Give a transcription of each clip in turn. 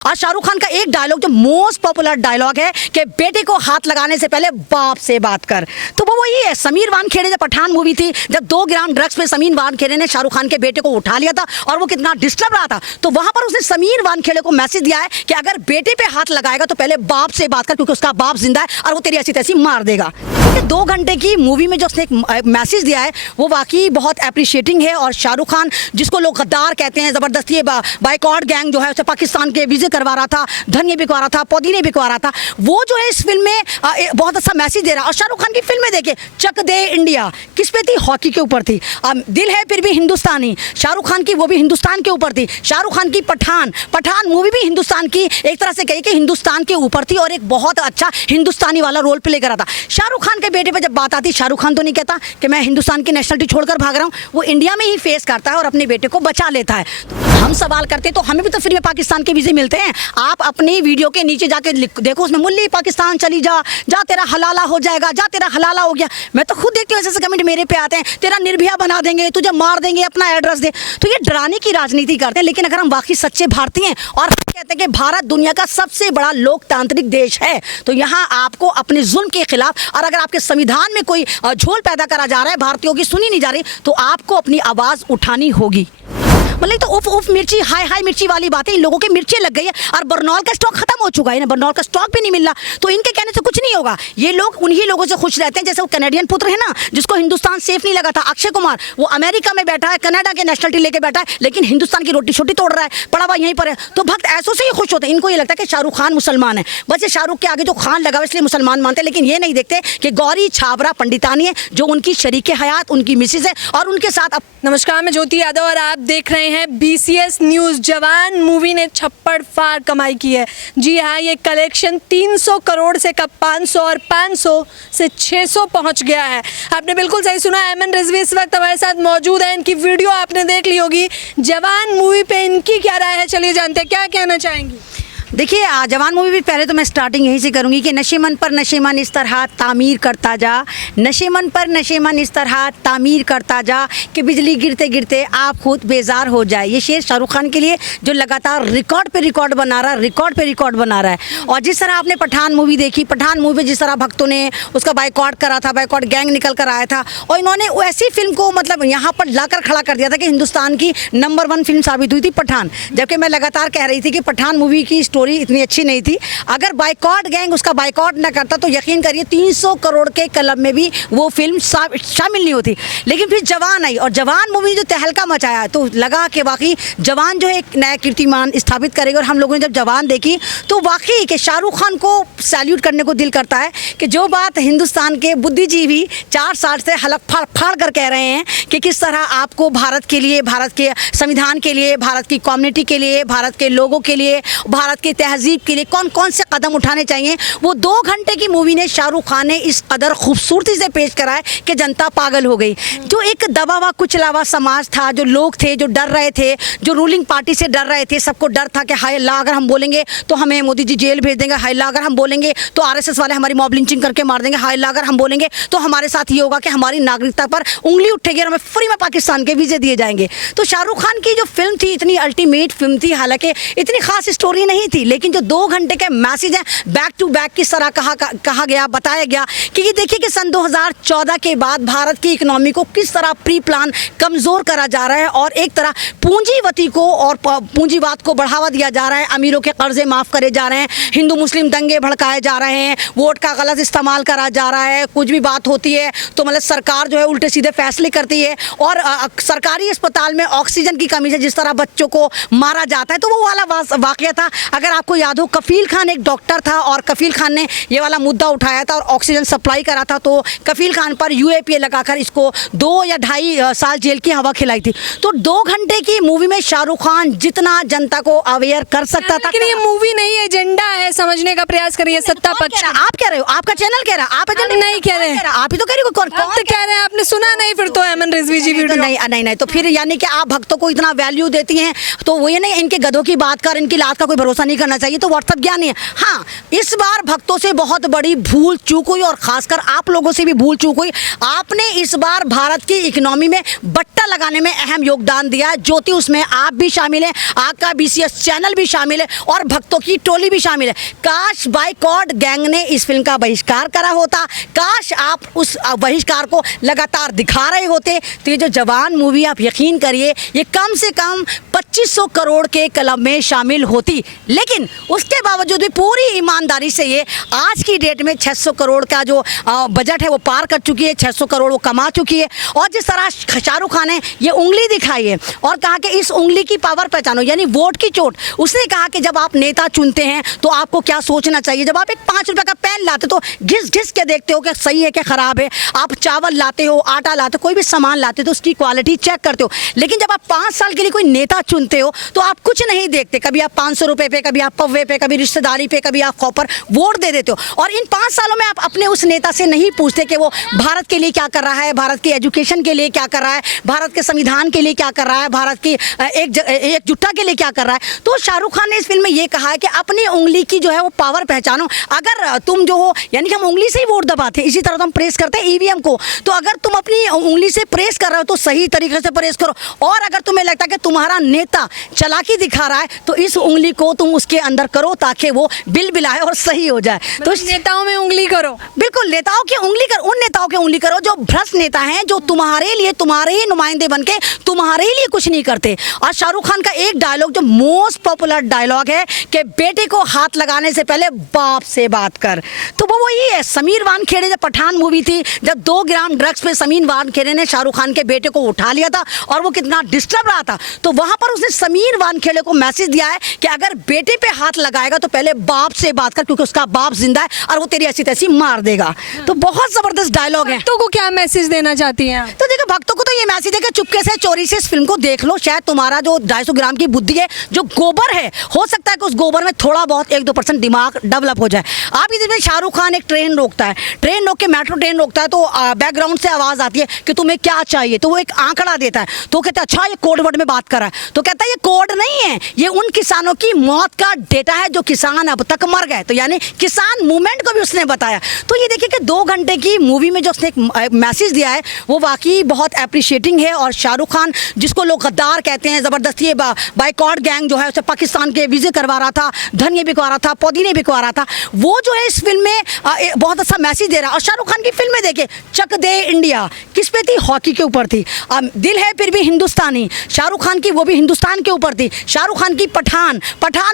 और शाहरुख खान का एक डायलॉग जो मोस्ट पॉपुलर डायलॉग है कि बेटे को हाथ लगाने से पहले बाप से बात कर। तो वो वही है, समीर वानखेड़े जब पठान मूवी थी, जब 2 ग्राम ड्रग्स पे समीर वानखेड़े ने शाहरुख खान के बेटे को उठा लिया था और वो कितना डिस्टर्ब रहा था, तो वहां पर उसने समीर वानखेड़े को मैसेज दिया है कि अगर बेटे पे हाथ लगाएगा तो पहले बाप से बात कर, क्योंकि उसका बाप जिंदा है और वो तेरी ऐसी तैसी मार देगा। 2 घंटे की मूवी में जो उसने एक मैसेज दिया है वो वाकई बहुत अप्रिशिएटिंग है। और शाहरुख खान जिसको लोग गद्दार कहते हैं, जबरदस्ती बाइकॉट गैंग जो है उसे पाकिस्तान के वीजे करवा रहा था, धनिया बिकवा रहा था, पुदीने बिकवा रहा था, वो जो है इस फिल्म में बहुत अच्छा मैसेज दे रहा है। और शाहरुख खान की फिल्में देखिए, चक दे इंडिया किस पे थी? हॉकी के ऊपर थी। दिल है फिर भी हिंदुस्तानी, शाहरुख खान की, वो भी हिंदुस्तान के ऊपर थी। शाहरुख खान की पठान मूवी भी हिंदुस्तान की, एक तरह से कही कि हिंदुस्तान के ऊपर थी और एक बहुत अच्छा हिंदुस्तानी वाला रोल प्ले करा था। शाहरुख खान के बेटे पे जब बात आती, शाहरुख खान तो नहीं कहता कि मैं हिंदुस्तान की नेशनलिटी छोड़कर भाग रहा हूँ, वो इंडिया में ही फेस करता है और अपने बेटे को बचा लेता है। हम सवाल करते हैं तो हमें भी तो फ्री में पाकिस्तान के वीजे मिलते हैं। आप अपनी वीडियो के नीचे जाके देखो, उसमें मुल्ली पाकिस्तान चली जा, जा तेरा हलाला हो जाएगा, जा तेरा हलाला हो गया। मैं तो खुद देखती हूँ ऐसे कमेंट मेरे पे आते हैं, तेरा निर्भया बना देंगे, तुझे मार देंगे, अपना एड्रेस दे। तो ये डराने की राजनीति करते हैं। लेकिन अगर हम वाकई सच्चे भारतीय हैं और कहते हैं कि भारत दुनिया का सबसे बड़ा लोकतांत्रिक देश है, तो यहाँ आपको अपने जुल्म के खिलाफ, और अगर आपके संविधान में कोई झोल पैदा करा जा रहा है, भारतीयों की सुनी नहीं जा रही, तो आपको अपनी आवाज उठानी होगी। मतलब तो उफ मिर्ची, हाय मिर्ची वाली बात है। इन लोगों के मिर्ची लग गई है और बरनौल का स्टॉक खत्म हो चुका है ना, बरनौल का स्टॉक भी नहीं मिल रहा, तो इनके कहने से कुछ नहीं होगा। ये लोग उन्हीं लोगों से खुश रहते हैं, जैसे वो कनाडियन पुत्र है ना, जिसको हिंदुस्तान सेफ नहीं लगा था, अक्षय कुमार, वो अमेरिका में बैठा है, कनाडा के नेशनलिटी लेके बैठा है, लेकिन हिंदुस्तान की रोटी छोटी तोड़ रहा है, पड़ा हुआ यहीं पर है। तो भक्त ऐसों से ही खुश होते हैं। इनको ये लगता है कि शाहरुख खान मुसलमान है, बस ये शाहरुख के आगे जो खान लगा इसलिए मुसलमान मानते हैं। लेकिन ये नहीं देखते कि गौरी छाबरा पंडितानी है, जो उनकी शरीके हयात, उनकी मिसिज है, और उनके साथ। नमस्कार, मैं ज्योति यादव और आप देख रहे हैं BCS न्यूज। जवान मूवी ने छप्पड़ फाड़ कमाई की है। जी हाँ, ये कलेक्शन 300 करोड़ से कब 500 और 500 से 600 पहुंच गया है। आपने बिल्कुल सही सुना। एमएन रिजवी इस वक्त हमारे साथ मौजूद है। इनकी वीडियो आपने देख ली होगी। जवान मूवी पे इनकी क्या राय है, चलिए जानते हैं, क्या कहना चाहेंगी। देखिए, जवान मूवी भी पहले तो मैं स्टार्टिंग यहीं से करूंगी कि नशेमन पर नशेमन इस तरह तामीर करता जा, नशेमन पर नशेमन इस तरह तामीर करता जा कि बिजली गिरते गिरते आप खुद बेजार हो जाए। ये शेर शाहरुख खान के लिए जो लगातार रिकॉर्ड पे रिकॉर्ड बना रहा है, रिकॉर्ड पे रिकॉर्ड बना रहा है। और जिस तरह आपने पठान मूवी देखी, पठान मूवी जिस तरह भक्तों ने उसका बाइकॉट करा था, बाइकॉट गैंग निकल कर आया था, और इन्होंने ऐसी फिल्म को मतलब यहाँ पर लाकर खड़ा कर दिया था कि हिंदुस्तान की नंबर 1 फिल्म साबित हुई थी पठान। जबकि मैं लगातार कह रही थी कि पठान मूवी की स्टोरी इतनी अच्छी नहीं थी। अगर बाइकॉट गैंग उसका बाइकॉट ना करता तो यकीन करिए 300 करोड़ के क्लब में भी वो फिल्म शामिल नहीं होती। लेकिन फिर जवान आई और जवान मूवी जो तहलका मचाया, तो लगा कि वाकई जवान जो है एक नया कीर्तिमान स्थापित करेगी। और हम लोगों ने जब जवान देखी तो वाकई कि शाहरुख खान को सैल्यूट करने को दिल करता है कि जो बात हिंदुस्तान के बुद्धिजीवी 4 साल से हलक फाड़ कर कह रहे हैं कि किस तरह आपको भारत के लिए, भारत के संविधान के लिए, भारत की कम्युनिटी के लिए, भारत के लोगों के लिए, भारत की तहजीब के लिए कौन कौन से कदम उठाने चाहिए, वो 2 घंटे की मूवी ने शाहरुख खान ने इस कदर खूबसूरती से पेश करा है कि जनता पागल हो गई। जो एक दबा हुआ कुचलावा समाज था, जो लोग थे जो डर रहे थे, जो रूलिंग पार्टी से डर रहे थे, सबको डर था कि हाय अल्लाह अगर हम बोलेंगे तो हमें मोदी जी जेल भेज देंगे, हाय अल्लाह अगर हम बोलेंगे तो RSS वाले हमारी मॉब लिंचिंग करके मार देंगे, हाय अल्लाह अगर हम बोलेंगे तो हमारे साथ ये होगा कि हमारी नागरिकता पर उंगली उठेगी और हमें फ्री में पाकिस्तान के वीजे दिए जाएंगे। तो शाहरुख खान की जो फिल्म थी इतनी अल्टीमेट फिल्म थी, हालांकि इतनी खास स्टोरी नहीं थी, लेकिन जो 2 घंटे के मैसेज है बैक टू बैक किस तरह कहा गया, बताया गया कि ये देखिए कि सन 2014 के बाद भारत की इकोनॉमी को किस तरह प्री प्लान कमजोर करा जा रहा है और एक तरह पूंजीवती को और पूंजीवाद को बढ़ावा दिया जा रहा है। अमीरों के कर्जे माफ करे जा रहे हैं, हिंदू मुस्लिम दंगे भड़काए जा रहे हैं, वोट का गलत इस्तेमाल करा जा रहा है। कुछ भी बात होती है तो मतलब सरकार जो है उल्टे सीधे फैसले करती है। और सरकारी अस्पताल में ऑक्सीजन की कमी से जिस तरह बच्चों को मारा जाता है, तो वो वाला वाकया था। अगर आपको याद हो, कफील खान एक डॉक्टर था और कफील खान ने ये वाला मुद्दा उठाया था और ऑक्सीजन सप्लाई करा था, तो कफील खान पर UAPA लगाकर इसको 2 या 2.5 साल जेल की हवा खिलाई थी। तो 2 घंटे की मूवी में शाहरुख खान जितना जनता को अवेयर कर सकता था। लेकिन ये मूवी नहीं, एजेंडा है, समझने का प्रयास करिए। सत्ता पक्ष आप कह रहे हो, आपका चैनल कह रहा है, आप नहीं कह रहे हैं, आप ही तो कह रहे हो। कौन कह रहे हैं? आपने सुना नहीं फिर तो एमएन रिजवी जी वीडियो? नहीं, तो फिर यानी कि आप भक्तों को इतना वैल्यू देती हैं, तो वो ये नहीं, इनके गधों की बात कर, इनकी लात का कोई भरोसा नहीं करना चाहिए, तो व्हाट्सएप ज्ञान नहीं है। हाँ, इस बार भक्तों से बहुत बड़ी भूल चूक हुई और खासकर आप लोगों से भी भूल चूक हुई। आपने इस बार भारत की इकोनॉमी में बट्टा लगाने में अहम योगदान दिया है। ज्योति, उसमें आप भी शामिल हैं, आपका BCS चैनल भी शामिल है और भक्तों की टोली भी शामिल है। काश बाइकॉट गैंग ने इस फिल्म का बहिष्कार करा होता, काश आप उस बहिष्कार को लगातार दिखा रहे होते। तो ये जो जवान मूवी, आप यकीन करिए, ये कम से कम 2500 करोड़ के क्लब में शामिल होती। लेकिन उसके बावजूद भी पूरी ईमानदारी से ये आज की डेट में 600 करोड़ का जो बजट है वो पार कर चुकी है, 600 करोड़ वो कमा चुकी है। और जिस तरह शाहरुख खान ने ये उंगली दिखाई है और कहा कि इस उंगली की पावर पहचानो, यानी वोट की चोट। उसने कहा कि जब आप नेता चुनते हैं तो आपको क्या सोचना चाहिए। जब आप एक 5 रुपए का पेन लाते तो घिस घिस के देखते हो कि सही है कि खराब है। आप चावल लाते हो, आटा लाते हो, कोई भी सामान लाते हो तो उसकी क्वालिटी चेक करते हो। लेकिन जब आप 5 साल के लिए कोई नेता चुनते हो तो आप कुछ नहीं देखते। कभी आप 500 रुपए पे, कभी आप पव्वे पे, कभी रिश्तेदारी पे, कभी आप खौपर वोट दे देते हो। और इन 5 सालों में आप अपने उस नेता से नहीं पूछते कि वो भारत के लिए क्या कर रहा है, भारत की एजुकेशन के लिए क्या कर रहा है, भारत के संविधान के लिए क्या कर रहा है, भारत की एकजुटता के लिए क्या कर रहा है। तो शाहरुख खान ने इस फिल्म में ये कहा है कि अपनी उंगली की जो है वो पावर पहचानो। अगर तुम जो हो, यानी कि हम उंगली से ही वोट दबाते हैं, इसी तरह तो हम प्रेस करते हैं EVM को। तो अगर तुम अपनी उंगली से प्रेस कर रहे हो तो सही तरीके से प्रेस करो। और अगर तुम्हें लगता है कि तुम्हारा नेता चालाकी दिखा रहा है तो इस उंगली को तुम उसके अंदर करो ताकि वो बिल बिलाए और सही हो जाए। तो नेताओं में उंगली करो, बिल्कुल नेताओं की उंगली करो, उन नेताओं की उंगली करो जो भ्रष्ट नेता हैं, जो तुम्हारे लिए, तुम्हारे ही नुमाइंदे बनके तुम्हारे ही लिए कुछ नहीं करते। और शाहरुख खान का एक डायलॉग जो मोस्ट पॉपुलर डायलॉग है कि बेटे को हाथ लगाने से पहले बाप से बात कर, तो वो वही है। समीर वानखेड़े, जब पठान मूवी थी, जब 2 ग्राम ड्रग्स पे समीर वानखेड़े ने शाहरुख खान के बेटे को उठा लिया था और वो कितना डिस्टर्ब रहा था, तो वहां पर उसने समीर वानखेड़े को मैसेज दिया है कि अगर बेटे पे हाथ लगाएगा तो पहले बाप से बात कर, क्योंकि उसका बाप जिंदा है और वो तेरी ऐसी तैसी मार देगा। तो बहुत जबरदस्त डायलॉग है। भक्तों को क्या मैसेज देना चाहती हैं? तो देखो, भक्तों को तो ये मैसेज है कि चुपके से, चोरी से इस फिल्म को देख लो। शायद तुम्हारा जो 250 ग्राम की बुद्धि है, जो गोबर है, हो सकता है कि उस गोबर में थोड़ा बहुत 1-2% दिमाग डेवलप हो जाए। आप इसमें शाहरुख खान एक ट्रेन रोकता है, ट्रेन रोक के मेट्रो ट्रेन रोकता है, तो बैकग्राउंड से आवाज आती है कि तुम्हें क्या चाहिए। तो वो एक आंकड़ा देता है, तो कहता है अच्छा ये कोड वर्ड में बात कर रहा है। तो कहता है ये कोड नहीं है, ये उन किसानों की मौत का डेटा है जो किसान अब तक मर गए। तो यानी किसान मूवमेंट को भी उसने बताया। तो ये देखिए कि 2 घंटे की मूवी में जो उसने एक मैसेज दिया है वो वाकई बहुत अप्रिशिएटिंग है। और शाहरुख खान, जिसको लोग गद्दार कहते हैं, जबरदस्ती बाइकॉट गैंग जो है उसे पाकिस्तान के वीजे करवा रहा था, धनिया बिकवा रहा था, पुदीने बिकवा रहा था, वो जो है इस फिल्म में बहुत अच्छा मैसेज दे रहा है। और शाहरुख खान की फिल्म में देखिए, चक दे इंडिया किस पे थी? हॉकी के ऊपर थी। दिल है फिर भी हिंदुस्तानी, शाहरुख खान की, वो भी हिंदुस्तान के ऊपर थी। शाहरुख खान की पठान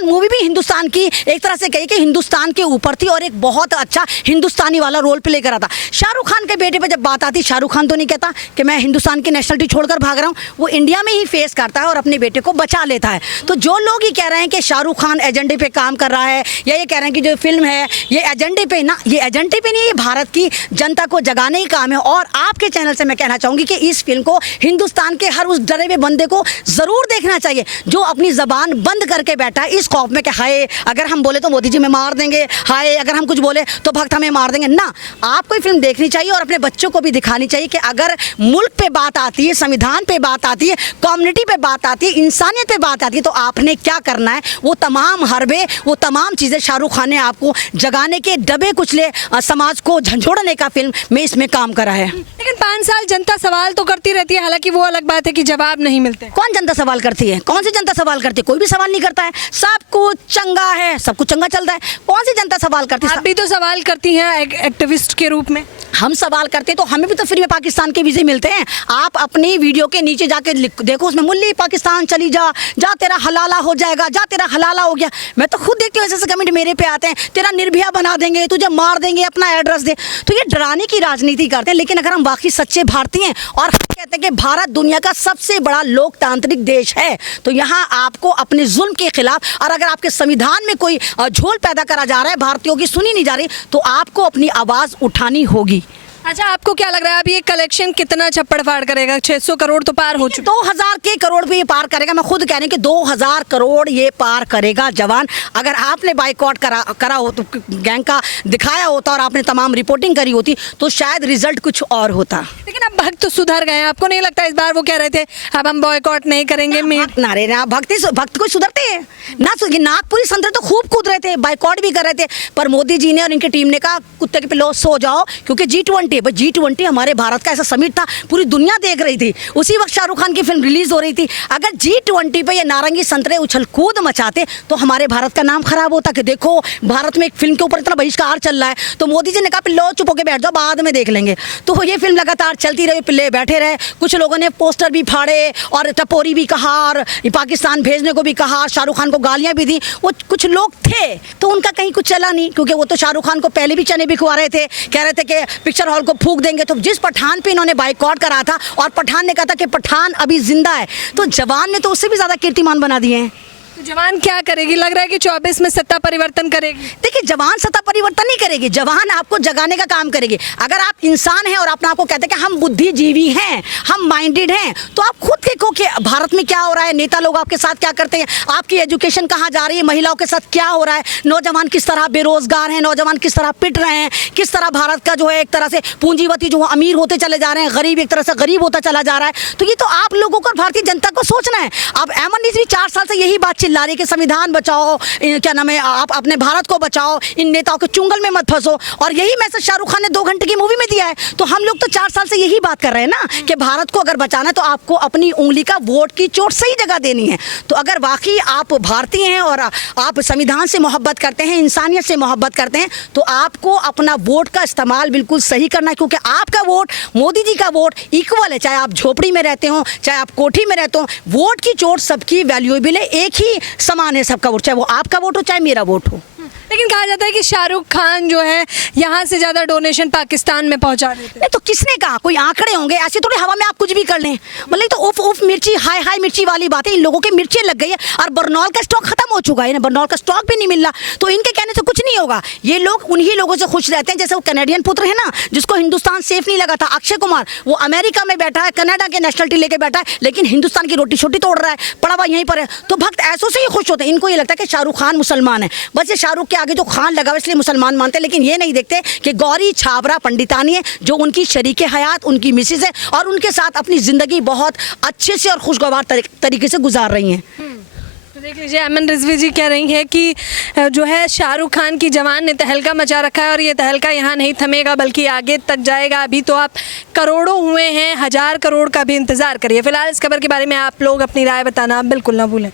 मूवी भी हिंदुस्तान की, एक तरह से कही कि हिंदुस्तान के ऊपर थी और एक बहुत अच्छा हिंदुस्तानी वाला रोल प्ले करा था। शाहरुख खान के बेटे पे जब बात आती, शाहरुख खान तो नहीं कहता कि मैं हिंदुस्तान की नेशनलिटी छोड़कर भाग रहा हूँ, वो इंडिया में ही फेस करता है और अपने बेटे को बचा लेता है। तो जो लोग ये कह रहे हैं कि शाहरुख खान एजेंडे पे काम कर रहा है, या ये कह रहे हैं कि जो फिल्म है ये एजेंडे पे, ना, ये एजेंडे पे नहीं है, ये भारत की जनता को जगाने ही काम है। और आपके चैनल से मैं कहना चाहूँगी कि इस फिल्म को हिंदुस्तान के हर उस डरे हुए बंदे को ज़रूर देखना चाहिए जो अपनी ज़बान बंद करके बैठा है इस खौफ में कि हाय अगर हम बोले तो मोदी जी में मार देंगे, हाय अगर हम कुछ बोले तो भक्त हमें मार देंगे। ना, आपको ये फिल्म देखनी चाहिए और अपने बच्चों को भी दिखानी चाहिए कि अगर मुल्क पे बात आती है, संविधान पे बात आती है, कम्युनिटी पे बात आती है, इंसानियत पे बात आती है, तो आपने क्या करना है। वो तमाम हरबे, वो तमाम चीज़ें शाहरुख खान ने आपको जगाने के, दबे कुचले समाज को झंझोड़ने का फिल्म में इसमें काम करा है। लेकिन 5 साल जनता सवाल तो करती रहती है, हालांकि वो अलग बात है कि जवाब नहीं मिलते। कौन जनता सवाल करती है? कौन सी जनता सवाल करती है? कोई भी सवाल नहीं करता है। सब कुछ चंगा है, सब कुछ चंगा चलता है। कौन सी जनता सवाल करती है? आप भी तो सवाल करती हैं एक्टिविस्ट के रूप में। हम सवाल करते तो हमें भी तो फ्री में पाकिस्तान के वीजे मिलते हैं। आप अपनी वीडियो के नीचे जाके देखो, उसमें मुल्ली पाकिस्तान चली जा, जा तेरा हलाला हो जाएगा, जा तेरा हलाला हो गया। मैं तो खुद देखती हूँ ऐसे कमेंट मेरे पे आते हैं, तेरा निर्भया बना देंगे, तुझे मार देंगे, अपना एड्रेस दे। तो ये डराने की राजनीति करते हैं। लेकिन अगर हम वाकई सच्चे भारतीय हैं और कहते हैं कि भारत दुनिया का सबसे बड़ा लोकतांत्रिक देश है, तो यहाँ आपको अपने जुल्म के खिलाफ, और अगर आपके संविधान में कोई झोल पैदा करा जा रहा है, भारतीयों की सुनी नहीं जा रही, तो आपको अपनी आवाज़ उठानी होगी। अच्छा, आपको क्या लग रहा है अभी ये कलेक्शन कितना छप्पड़ फाड़ करेगा? 600 करोड़ तो पार हो चुका। 2000 के करोड़ पे ये पार करेगा। मैं खुद कह रही हूँ कि 2000 करोड़ ये पार करेगा जवान। अगर आपने बाइकआउट करा हो तो गैंग का दिखाया होता और आपने तमाम रिपोर्टिंग करी होती तो शायद रिजल्ट कुछ और होता। लेकिन अब भक्त तो सुधर गए हैं, आपको नहीं लगता? इस बार वो कह रहे थे अब हम बॉयकॉट नहीं करेंगे। नारे ना भक्त को सुधरते हैं ना। नागपुरी संतरे तो खूब कूद रहे थे, बाइकआउट भी कर रहे थे, पर मोदी जी ने और इनकी टीम ने कहा कुत्ते के पिल्लो सो जाओ, क्योंकि G20 हमारे भारत का ऐसा समिट था, पूरी दुनिया देख रही थी। उसी वक्त शाहरुख खान की फिल्म रिलीज हो रही थी। अगर G20 पे ये नारंगी संतरे उछल कूद मचाते तो हमारे भारत का नाम खराब होता कि देखो भारत में एक फिल्म के ऊपर इतना बहिष्कार चल रहा है। तो मोदी जी ने कहा पिल्लो चुप होके बैठ जाओ, बाद में देख लेंगे। तो ये फिल्म लगातार चलती रही, पिल्ले बैठे रहे। कुछ लोगों ने पोस्टर भी फाड़े और टपोरी भी कहा और पाकिस्तान भेजने को भी कहा, शाहरुख खान को गालियां भी दी। वो कुछ लोग थे तो उनका कहीं कुछ चला नहीं, क्योंकि वो तो शाहरुख खान को पहले भी चने भी खुआ रहे थे, कह रहे थे कि पिक्चर हॉल को फूंक देंगे। तो जिस पठान पे इन्होंने बाइकआउट करा था और पठान ने कहा था कि पठान अभी जिंदा है, तो जवान ने तो उससे भी ज्यादा कीर्तिमान बना दिए हैं। तो जवान क्या करेगी? लग रहा है कि 24 में सत्ता परिवर्तन करेगी। देखिए, जवान सत्ता परिवर्तन नहीं करेगी, जवान आपको जगाने का काम करेगी। अगर आप इंसान हैं और अपने आप को कहते हैं कि हम बुद्धिजीवी हैं, हम माइंडेड हैं, तो आप खुद देखो कि भारत में क्या हो रहा है, नेता लोग आपके साथ क्या करते हैं, आपकी एजुकेशन कहाँ जा रही है, महिलाओं के साथ क्या हो रहा है, नौजवान किस तरह बेरोजगार हैं, नौजवान किस तरह पिट रहे हैं, किस तरह भारत का जो है एक तरह से पूंजीपति जो अमीर होते चले जा रहे हैं, गरीब एक तरह से गरीब होता चला जा रहा है। तो ये तो आप लोगों को और भारतीय जनता को सोचना है। अब एमन भी 4 साल से यही बात चिल्ला रही है कि संविधान बचाओ, क्या नाम है, आप अपने भारत को बचाओ, इन नेताओं के चुंगल में मत फंसो। और यही मैसेज शाहरुख खान ने 2 घंटे की मूवी में दिया है। तो हम लोग तो 4 साल से यही बात कर रहे हैं ना कि भारत को अगर बचाना है तो आपको अपनी उंगली का वोट की चोट सही जगह देनी है। तो अगर वाकई आप भारतीय हैं और आप संविधान से मोहब्बत करते हैं, इंसानियत से मोहब्बत करते हैं, तो आपको अपना वोट का इस्तेमाल बिल्कुल सही करना है, क्योंकि आपका वोट मोदी जी का वोट इक्वल है। चाहे आप झोपड़ी में रहते हो, चाहे आप कोठी में रहते हो, वोट की चोट सबकी वैल्यूएबल है, एक ही समान है सबका वोट, चाहे वो आपका वोट हो चाहे मेरा वोट हो। लेकिन कहा जाता है कि शाहरुख खान जो है यहाँ से ज्यादा डोनेशन पाकिस्तान में पहुंचा देते हैं। नहीं तो किसने कहा? कोई आंकड़े होंगे, ऐसे थोड़ी हवा में आप कुछ भी कर लें। मतलब तो उफ उफ मिर्ची हाई मिर्ची वाली बात है। इन लोगों की मिर्ची लग गई है और बरनौल का स्टॉक खत्म हो चुका है ना, बरनौल का स्टॉक भी नहीं मिल रहा। तो इनके कहने से कुछ नहीं होगा। ये लोग उन्हीं लोगों से खुश रहते हैं, जैसे वो कैनेडियन पुत्र है ना जिसको हिंदुस्तान सेफ नहीं लगा था, अक्षय कुमार, वो अमेरिका में बैठा है, कनाडा के नेशनलिटी लेके बैठा है, लेकिन हिंदुस्तान की रोटी छोटी तोड़ रहा है, पड़ा हुआ यहीं पर है। तो भक्त ऐसों से ही खुश होते हैं। इनको ये लगता है कि शाहरुख खान मुसलमान है, बस ये शाहरुख के आगे जो खान लगा इसलिए मुसलमान मानते हैं। लेकिन ये नहीं देखते कि गौरी छाबरा पंडितानी है जो उनकी शरीके हयात, उनकी मिसेज है और उनके साथ अपनी जिंदगी बहुत अच्छे से और खुशगवार तरीके से गुजार रही हैं। तो देख लीजिए, अमन रिजवी जी कह रही है कि जो है शाहरुख खान की जवान ने तहलका मचा रखा है और ये तहलका यहाँ नहीं थमेगा बल्कि आगे तक जाएगा। अभी तो आप करोड़ों हुए हैं, 1000 करोड़ का भी इंतजार करिए। फिलहाल इस खबर के बारे में आप लोग अपनी राय बताना बिल्कुल ना भूलें।